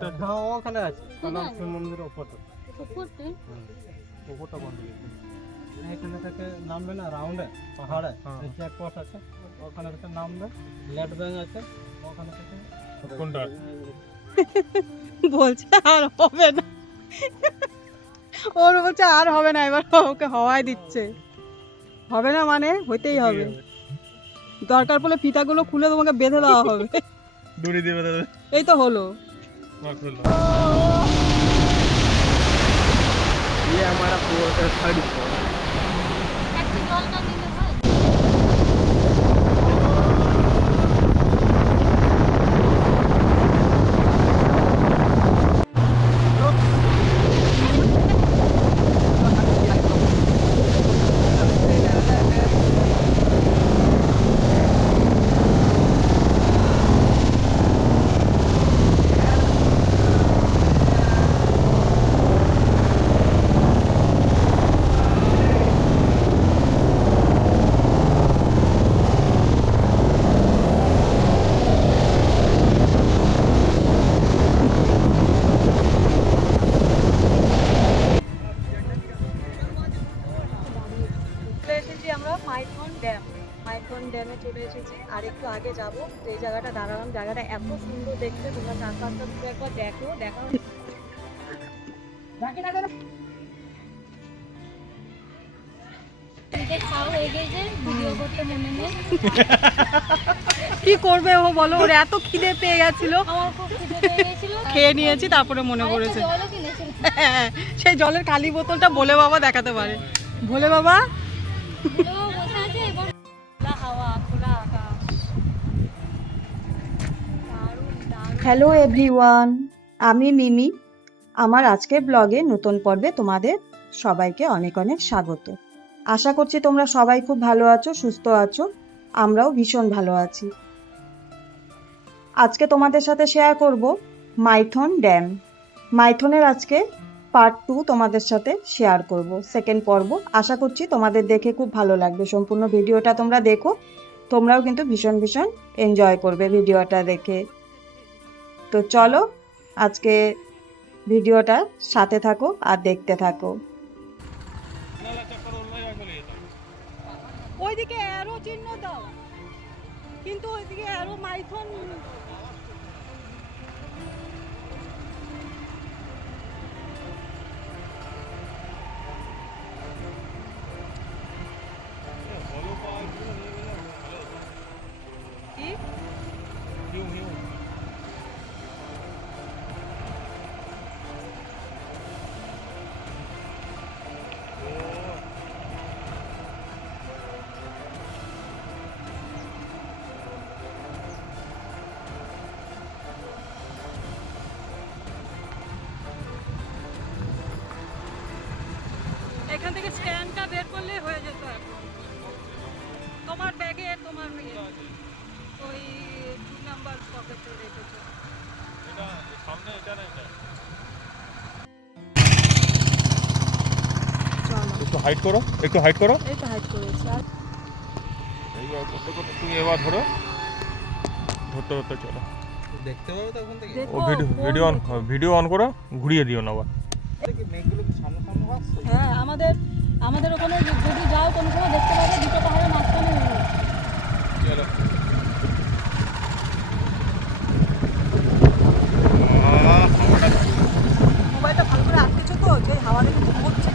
হ্যাঁ ওখানে আছে শিব মন্দিরের উপরটা উপরটা বন্ধ এখানে থেকে নামবে না রাউন্ডে পাহাড়ে চেকপোস্ট আছে ওখানে থেকে নামবে লেফট ব্যাঙ্ক আছে ওখানে থেকে কোনটা বলছে আর হবে না, ওর বলছে আর হবে না, এবার ওকে হওয়াই দিচ্ছে। হবে না মানে হইতেই হবে, দরকার পড়লে ফিতাগুলো খুলে তোমাকে বেঁধে দেওয়া হবে। দড়ি দিয়ে বেঁধে এই তো হলো। ये हमारा थर्ड स्पॉट আমরা মাইথন ড্যাম, মাইথন ড্যামে চলে এসেছি। আর একটু আগে যাব, যে জায়গাটা দাঁড়ালাম জায়গাটা এত সুন্দর দেখতে, তোমরা চারপাশটা দিকে একবার দেখো। কি করবে ও বলো, ওর এত খিদে পেয়ে গেছিল, খেয়ে নিয়েছি তারপরে মনে পড়েছে। সেই জলের খালি বোতলটা ভোলে বাবা দেখাতে পারে। ভোলে বাবা হ্যালো এভরিওয়ান, আমি মিমি। আমার আজকের ব্লগে নতুন পর্বে তোমাদের সবাইকে অনেক অনেক স্বাগত। আশা করছি তোমরা সবাই খুব ভালো আছো, সুস্থ আছো। আমরাও ভীষণ ভালো আছি। আজকে তোমাদের সাথে শেয়ার করব মাইথন ড্যাম। মাইথনের আজকে পার্ট 2 তোমাদের সাথে শেয়ার করব, সেকেন্ড পর্ব। আশা করছি তোমাদের দেখে খুব ভালো লাগবে। সম্পূর্ণ ভিডিওটা তোমরা দেখো, তোমরাও কিন্তু ভীষণ ভীষণ এনজয় করবে ভিডিওটা দেখে। তো চলো আজকে ভিডিওটা সাথে থাকো আর দেখতে থাকো। ওইদিকে অ্যারো চিহ্ন দাও, কিন্তু ওইদিকে অ্যারো মাইথন এখান থেকে স্ট্যান্ডটা বের করলে হয়ে যেত। এখন তোমার ব্যাগে তোমার ওই 2 নাম্বার পকেটে রেখেছো। এটা সামনে এটা না এটা চলো একটু হাইট করো, একটু হাইট করো। এই তো হাইট করেছি। আর এইবার করতে করতে তুমি এবার ধরো, ধরতে ধরতে চলো। দেখতে পাবে তো ওখান থেকে। ও ভিডিও অন করো, ঘুরিয়ে দিও না আবার। মেঘগুলো কি সামনে সামনে আসছে? হ্যাঁ, আমাদের ওখানে যদি যাও কোনো সময় দেখতে পাবে দুটো পাহাড়ের মাঝখানে। চলো মোবাইলটা ভালো করে আটকেছো তো, যে হাওয়াতে কিন্তু ঘুরছে।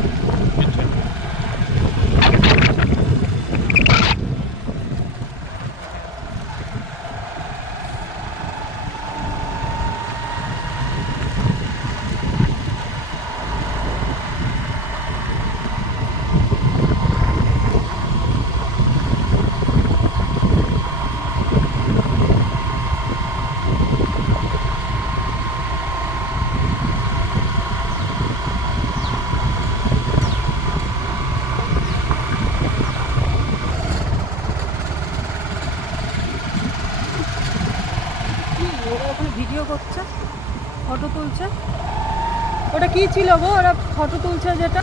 ভিডিও করছে, ফটো তুলছে। ওটা কি ছিল গো, ওরা ফটো তুলছে যেটা?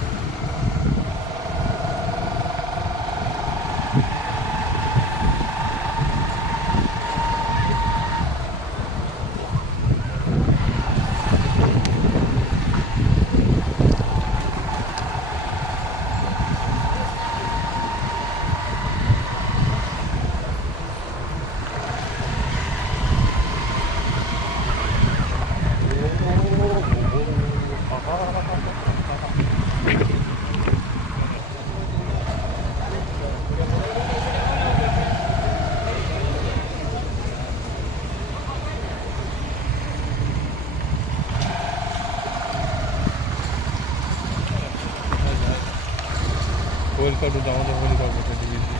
হেলিকপ্টার, আমাদের হেলিকপ্টার দিয়েছি।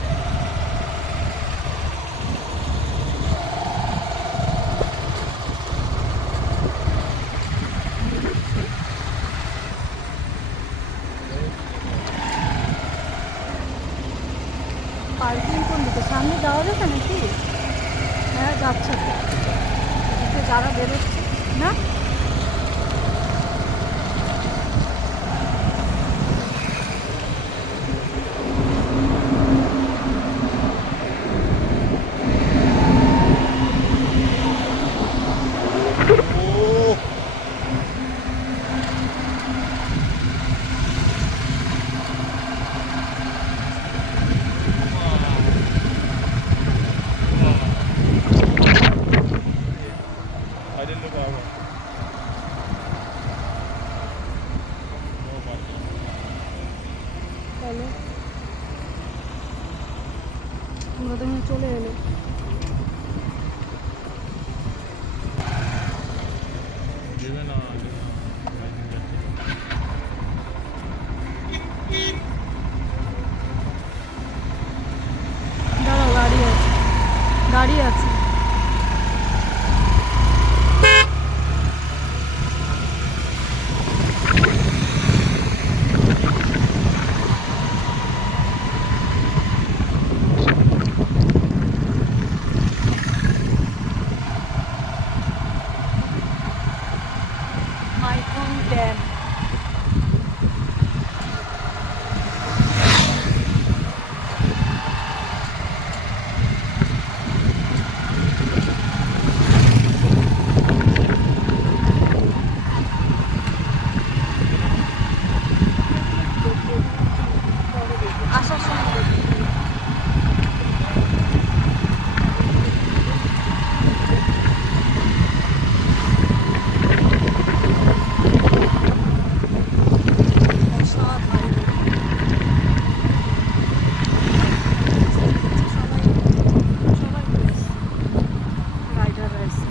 পার্কিং কোন দিকে? সামনে যাওয়া যাবে নাকি? হ্যাঁ যাচ্ছে তো, এদিকে যারা বেরোচ্ছে না। চলো, তোমরা তো এখানে চলে এলে। দেবে না, দাঁড়াও, গাড়ি আছে, গাড়ি আছে। মাইথন ড্যাম। আসার সময় রাইডার আসছে।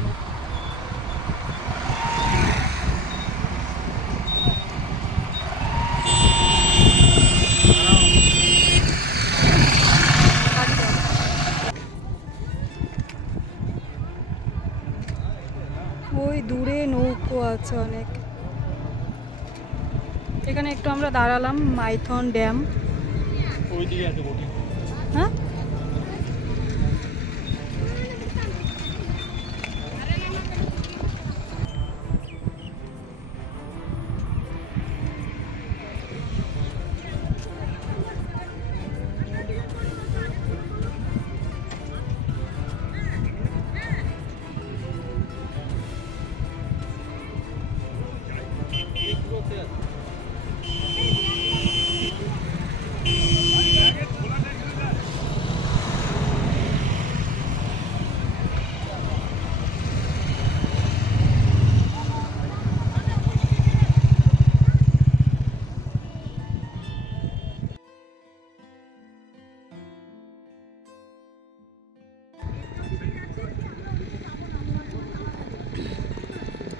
ওই দূরে নৌকো আছে অনেক। এখানে একটু আমরা দাঁড়ালাম, মাইথন ড্যাম। ওইদিকে আছে বোটিং। হ্যাঁ,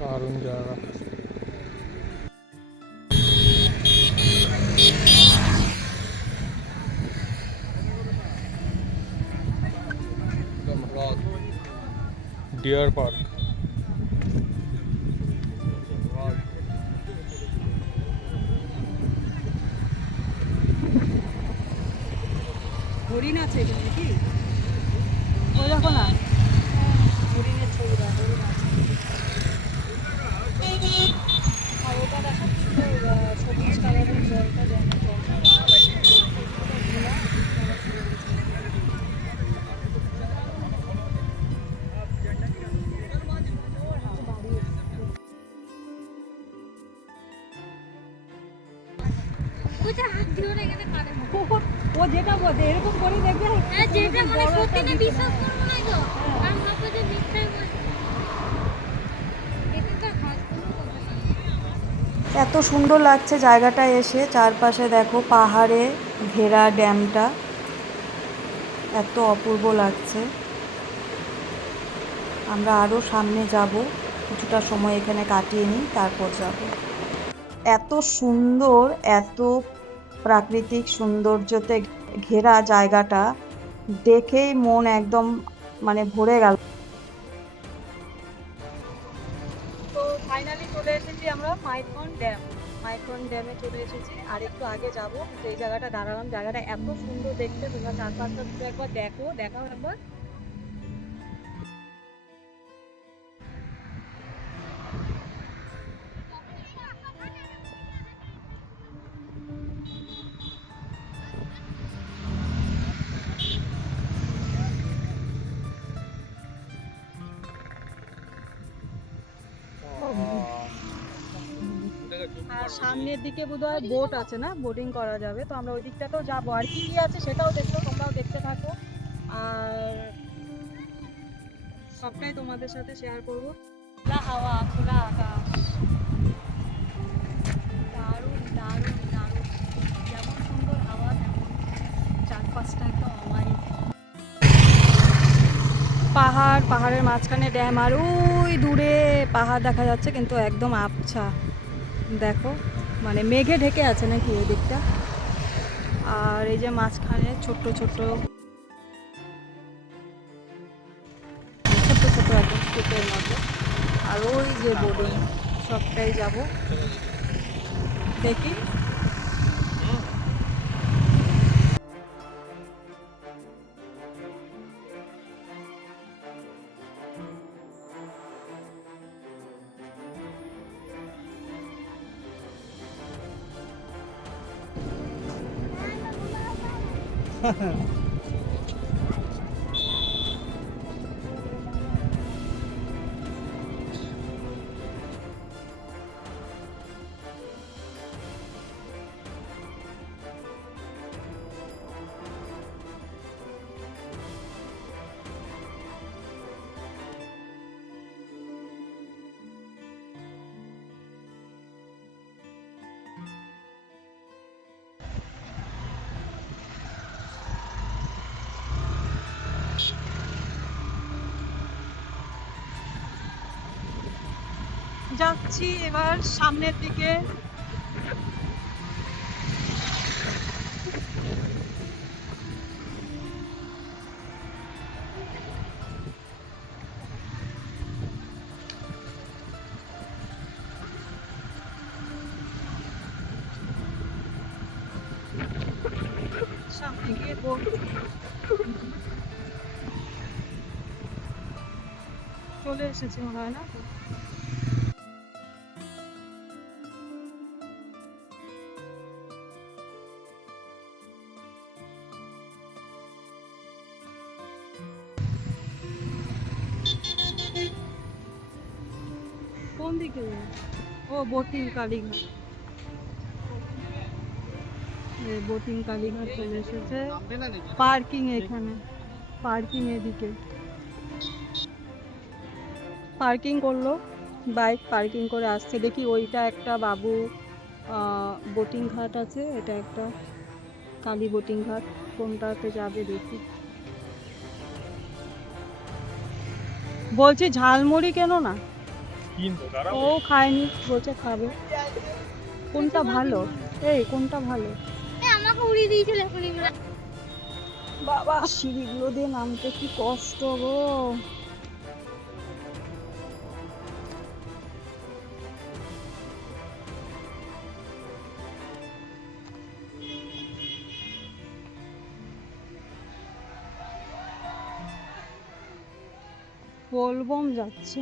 দারুণ জায়গা। Deer park. হরিণ আছে এখানে নাকি? ওই দেখো না, হরিণের ছবি, হরিণ আছে। আর ওটা দেখাচ্ছিল সবুজ কালারের জলটা, যেন ও যেটা বলে এরকম করে দেখবে, যেটা মানে সত্যি না বিশ্বাস করবো না গো, আমি ভাববো যে মিথ্যাই বলছি। এটা তো হাসপাতাল কথা। এত সুন্দর লাগছে জায়গাটা এসে। চারপাশে দেখো পাহাড়ে ঘেরা ড্যামটা, এত অপূর্ব লাগছে। আমরা আরও সামনে যাব, কিছুটা সময় এখানে কাটিয়ে নিই, তারপর যাব। এত সুন্দর, এত প্রাকৃতিক সৌন্দর্যতে ঘেরা জায়গাটা দেখেই মন একদম মানে ভরে গেল। তো ফাইনালি চলে এসেছি আমরা মাইথন ড্যাম। মাইথন ড্যামে চলে এসেছি, আর একটু আগে যাব। এই জায়গাটা দাঁড়ালাম, জায়গাটা এত সুন্দর দেখতে, তোমরা চারপাশটা শুধু একবার দেখাও একবার। আর সামনের দিকে বোধহয় বোট আছে, না বোটিং করা যাবে, তো আমরা ওই দিকটাতেও যাবো। আর কি কি আছে সেটাও দেখবো, তোমরাও দেখতে থাকো, আর সবটাই তোমাদের সাথে শেয়ার করবো। খোলা হাওয়া, খোলা আকাশ, দারুণ দারুণ দারুণ। যেমন সুন্দর হাওয়া, তেমন চারপাশটা একদম অমায়িক। পাহাড়, পাহাড়ের মাঝখানে ড্যাম, আর ওই দূরে পাহাড় দেখা যাচ্ছে, কিন্তু একদম আবছা। দেখো মানে মেঘে ঢেকে আছে নাকি ওই দিকটা। আর এই যে মাঝখানে ছোট্ট ছোট্ট ছোট্ট ছোট্ট একদম স্ট্রিপের মতো। আর ওই যে বোটিং, সবটাই যাব দেখি। যাচ্ছি এবার সামনের দিকে। সামনে গিয়ে চলে এসেছি মনে হয়, না? কোন দিকে? ও বোটিং কালীঘাট। বোটিং কালীঘাট চলে এসেছে। পার্কিং এখানে, পার্কিং এদিকে পার্কিং করলো, বাইক পার্কিং করে আসছে। দেখি ওইটা একটা বাবু বোটিং ঘাট আছে, এটা একটা কালী বোটিং ঘাট, কোনটাতে যাবে দেখি। বলছি ঝালমুড়ি কেন না? ও খায়নি, বলছে খাবে। কোনটা ভালো? এই কোনটা ভালো? আমাকে উড়িয়ে দিয়েছিল এখনই। বাবা সিঁড়িগুলো দিয়ে নামতে কি কষ্ট গো। বোলবম যাচ্ছে।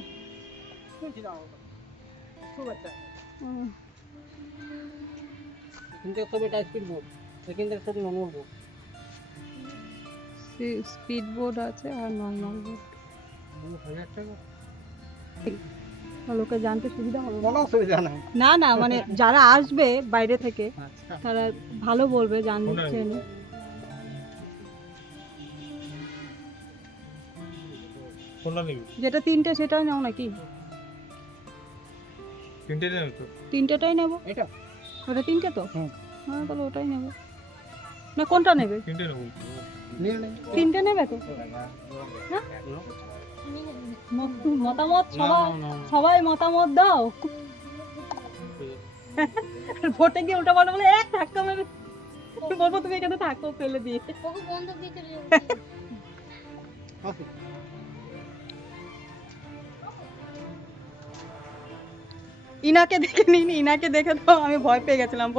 স্পিড বোট আছে আর নর্মাল বোট। লোকে জানতে সুবিধা হবে? না না, মানে যারা আসবে বাইরে থেকে তারা ভালো বলবে, জানছেন। যেটা তিনটে সেটাই নাও নাকি? তিনটেটাই নেবো। ওটা তিনটে তো? হ্যাঁ, তাহলে ওটাই নেবো। না কোনটা নেবে? তিনটে নেবে তো? মতামত সবাই মতামত দাও। ভোটে গিয়ে উল্টা পাল্টা বলে এক ধাক্কা মেরে বলবো তুমি এখানে থাকো ফেলে দিয়ে। ওকে বন্ধ দিয়ে চলে যাবো। ইনাকে দেখে নিন, ইনাকে দেখে তো আমি ভয় পেয়ে গেছিলাম।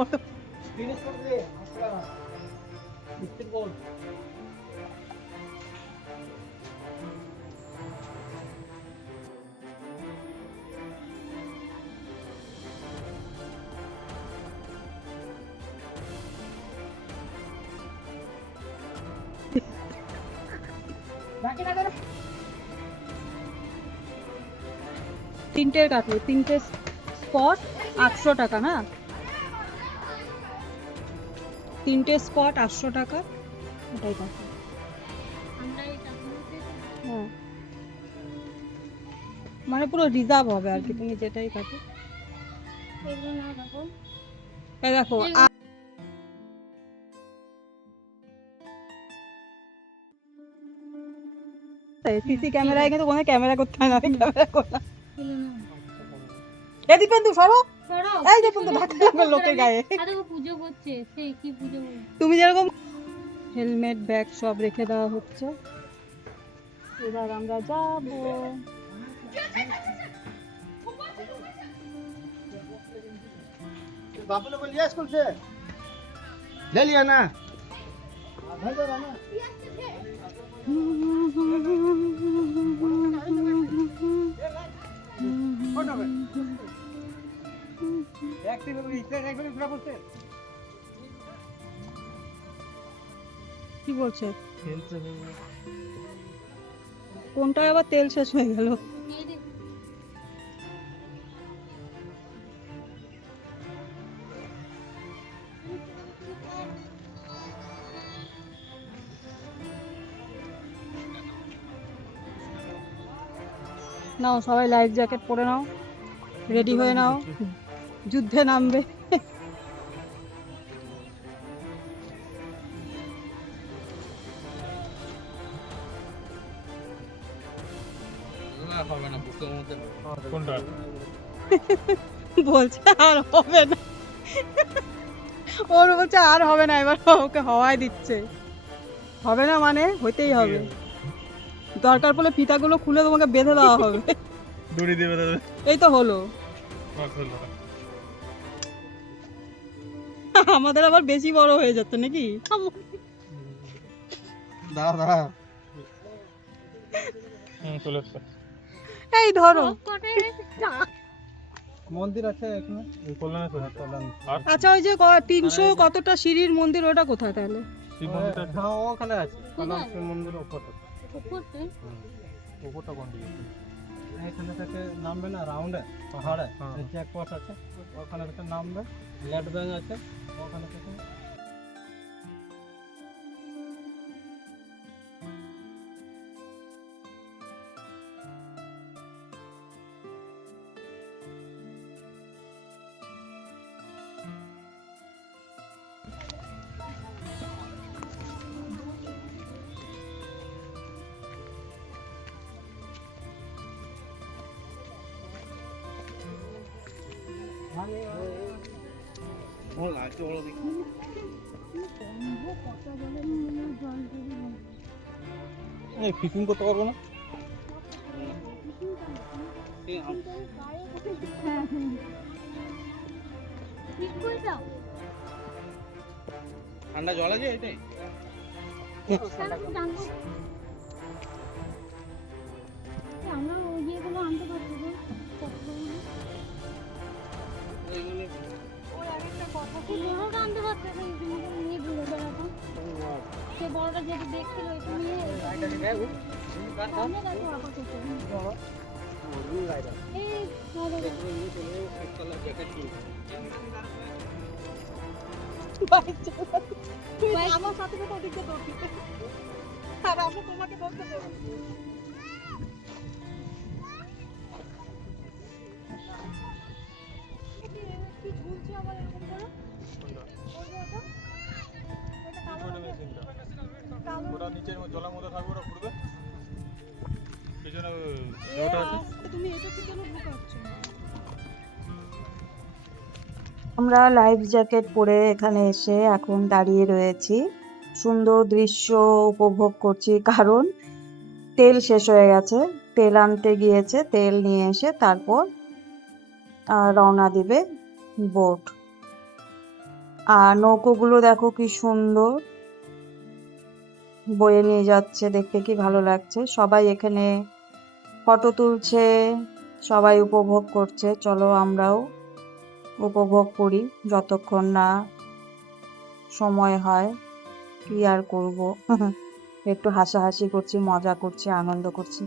তিনটের কাছে, তিনটে স্পট 800 টাকা না? তিনটে স্পট 800 টাকা, ওটাই কথা। আমরা এই টাকাতে হ্যাঁ, মানে পুরো রিজার্ভ হবে আর কি, তুমি যেটাই কাটো। এগুলো না দেখো। এই দেখো সিসি ক্যামেরায় কিন্তু কোনো ক্যামেরা করতে হয় না, আমি ক্যামেরা করলাম। এগুলো না। এদিক কিন্তু সরো, সরো। এই যে কিন্তু ধাক্কা লাগবে লোকের গায়ে। আরে ও পুজো করছে, সে কি পুজো করছে? তুমি যেরকম হেলমেট ব্যাগ সব রেখে দেওয়া হচ্ছে। এবার আমরা যাবো। बापू ने बोल लिया स्कूल से ले लिया ना কি বলছে? কোনটায় আবার তেল শেষ হয়ে গেল? এই রে, নাও সবাই লাইফ জ্যাকেট পরে নাও, রেডি হয়ে নাও, যুদ্ধে নামবে। কোনটা? বলছে আর হবে না, ওর বলছে আর হবে না, এবার ওকে হওয়াই দিচ্ছে। হবে না মানে হইতেই হবে, দরকার পড়লে ফিতাগুলো খুলে তোমাকে বেঁধে দেওয়া হবে। দড়ি দিয়ে বেঁধে দেবে। এই তো হলো। বাস হলো। আমাদের আবার বেশি বড় হয়ে যাচ্ছে নাকি? दादा दादा চলে এসছে। এই ধরো। কটায় রেখে? मंदिर আছে এখানে এই কল্যাণে তো আর আচ্ছা ওই যে 300 কতটা সিঁড়ির মন্দির, ওটা কোথায় তাহলে? শিব মন্দিরটা হ্যাঁ ওখানে আছে কোথায়? শিব মন্দির উপরে উপরতে? উপরটা কোন দিকে? এখানে থেকে নামবে না রাউন্ডে পাহাড়ে হ্যাঁ। চেক পোস্ট আছে ওখানে থেকে নামবে লেফট ব্যাঙ্ক আছে ওখানে থেকে এই ফিশিং করতে পারবো না? ঠিক করে দাও। ঠান্ডা জল আছে এটাই তাহলে আমি জানবো। আমরা ওই ইয়েগুলো আনতে পারছি না। তুই বড়টা আনতে পারছে না, নিয়ে ঘুরে বেড়াতাম। সে বড়টা যেটা দেখছিল ওইটা নিয়ে সামনে দেখো আপাতত। এই আমার সাথে সাথে ওদিকে দৌড় দিতে, আর আমি তোমাকে বলতে দেবো। কি ঝুলছে আবার এরকম করে? ওই যে ওটা? ওটা কালো রঙের। কালো ওটা নিচের জলের মধ্যে থাকবে, ওটা ঘুরবে। পিছনে ওটা আছে। তুমি এটা কি কেন ঢোকাচ্ছ? আমরা লাইফ জ্যাকেট পরে এখানে এসে এখন দাঁড়িয়ে রয়েছি, সুন্দর দৃশ্য উপভোগ করছি। কারণ তেল শেষ হয়ে গেছে, তেল আনতে গিয়েছে, তেল নিয়ে এসে তারপর রওনা দিবে বোট। আর নৌকোগুলো দেখো কি সুন্দর বয়ে নিয়ে যাচ্ছে, দেখতে কি ভালো লাগছে। সবাই এখানে ফটো তুলছে, সবাই উপভোগ করছে। চলো আমরাও উপভোগ করি যতক্ষণ না সময় হয়, কি আর করব। একটু হাসাহাসি করছি, মজা করছি, আনন্দ করছি।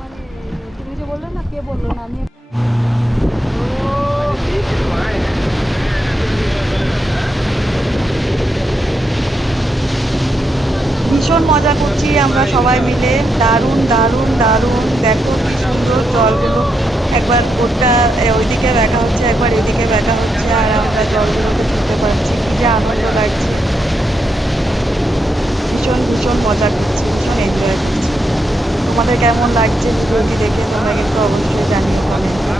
মানে তুমি যে বললে না, কে বললো না, আমি ভীষণ মজা করছি আমরা সবাই মিলে, দারুণ দারুণ দারুণ। দেখো কি সুন্দর জলগুলো, একবার বোটটা ওইদিকে দেখা হচ্ছে, একবার এদিকে দেখা হচ্ছে, আর আমরা জলগুলোকে ছুটতে পারছি, কি যে আনন্দ লাগছে। ভীষণ ভীষণ মজা করছি, ভীষণ এনজয় করছি। তোমাদের কেমন লাগছে ভিডিওটি দেখে তোমরা কিন্তু অবশ্যই জানিও কমেন্টে।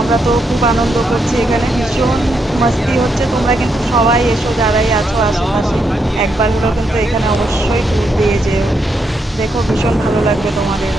আমরা তো খুব আনন্দ করছি এখানে, ভীষণ মস্তি হচ্ছে। তোমরা কিন্তু সবাই এসো, যারাই আছো আশেপাশে, একবার হলেও কিন্তু এখানে অবশ্যই ট্যুর দিয়ে যেও। দেখো ভীষণ ভালো লাগবে তোমাদের।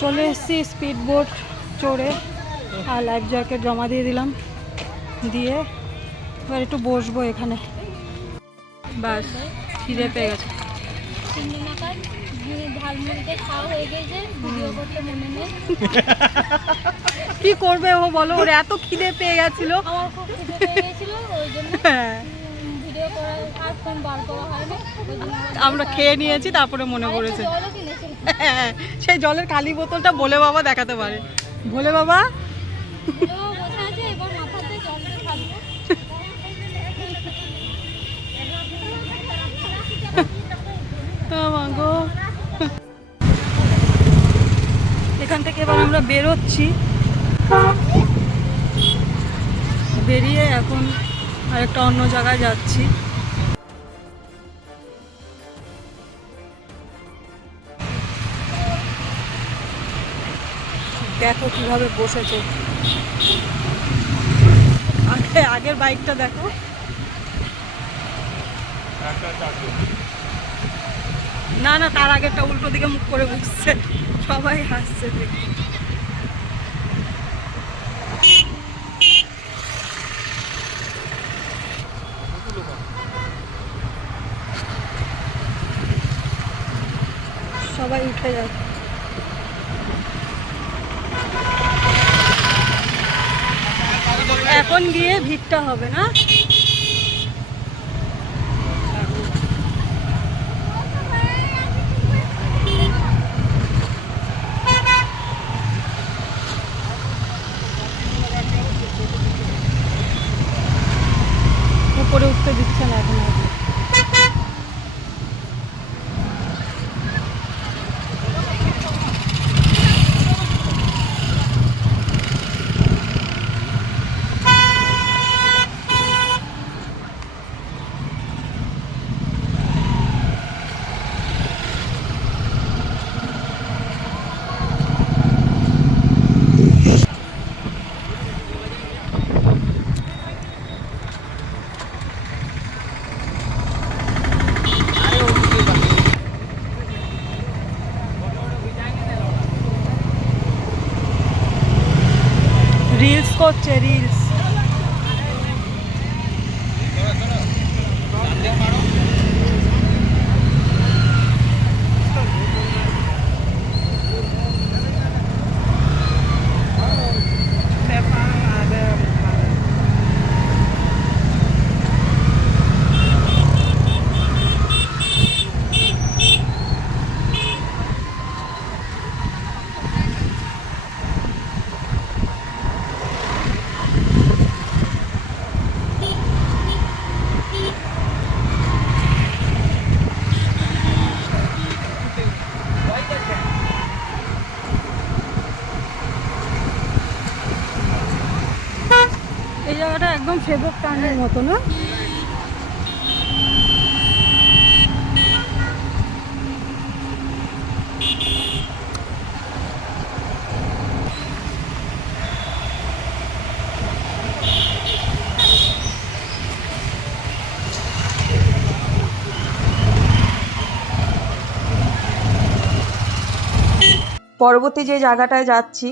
চলে এসেছি স্পিড বোট চড়ে, আর লাইফ জ্যাকেট জমা দিয়ে দিলাম, দিয়ে এবার একটু বসবো এখানে। বাস খিদে পেয়ে গেছে। চিংড়ি মাখার ঝালমুড়িতে খাওয়া হয়ে গেছে, ভিডিও করতে মনে নেই। কি করবে ও বলো, ওর এত খিদে পেয়ে গেছিল। আমার খুব খিদে পেয়ে গেছিল, ওই জন্য ভিডিও করা আর ফোন বার করা হয়নি। ওই জন্য আমরা খেয়ে নিয়েছি, তারপরে মনে পড়েছে। জলও কিনেছিল। সেই জলের খালি বোতলটা ভোলে বাবা দেখাতে পারে। ভোলে বাবা ও বসে আছে, এবার মাথাতে জলটা থাকবে। গো, এখান থেকে এবার আমরা বেরোচ্ছি, বেরিয়ে এখন আরেকটা অন্য জায়গায় যাচ্ছি। দেখো কিভাবে বসেছে, আগের বাইকটা দেখো। না না, তার আগেরটা উল্টো দিকে মুখ করে বসছে, সবাই হাসছে দেখি। সবাই উঠে যাচ্ছে। এখন গিয়ে ভিড়টা হবে না? উপরে উঠতে দিচ্ছে না এখন। রিলস করছে, রিলস। এই জায়গাটা একদম ফেভারিট টার্নের মতো না? পরবর্তী যে জায়গাটায় যাচ্ছি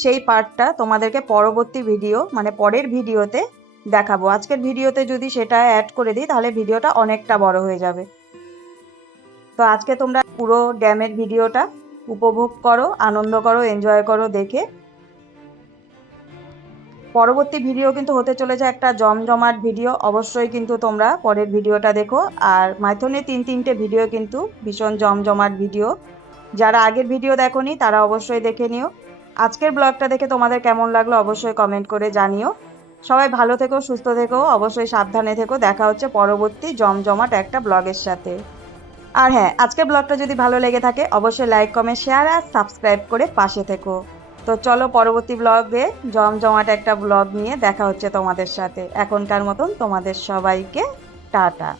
সেই পার্টটা তোমাদেরকে পরবর্তী ভিডিও মানে পরের ভিডিওতে দেখাবো। আজকের ভিডিওতে যদি সেটা অ্যাড করে দিই তাহলে ভিডিওটা অনেকটা বড় হয়ে যাবে। তো আজকে তোমরা পুরো ড্যামের ভিডিওটা উপভোগ করো, আনন্দ করো, এনজয় করো দেখে। পরবর্তী ভিডিও কিন্তু হতে চলেছে একটা জমজমাট ভিডিও, অবশ্যই কিন্তু তোমরা পরের ভিডিওটা দেখো। আর মাইথনের 3-3টে ভিডিও কিন্তু ভীষণ জমজমাট ভিডিও, যারা আগের ভিডিও দেখোনি তারা অবশ্যই দেখে নিও। আজকের ব্লগটা দেখে তোমাদের কেমন লাগলো অবশ্যই কমেন্ট করে জানিও। সবাই ভালো থেকো, সুস্থ থেকো, অবশ্যই সাবধানে থেকো। দেখা হচ্ছে পরবর্তী জমজমাট একটা ব্লগের সাথে। আর হ্যাঁ, আজকের ব্লগটা যদি ভালো লেগে থাকে অবশ্যই লাইক, কমেন্ট, শেয়ার আর সাবস্ক্রাইব করে পাশে থেকো। তো চলো পরবর্তী ব্লগে জমজমাট একটা ব্লগ নিয়ে দেখা হচ্ছে তোমাদের সাথে। এখনকার মতন তোমাদের সবাইকে টাটা।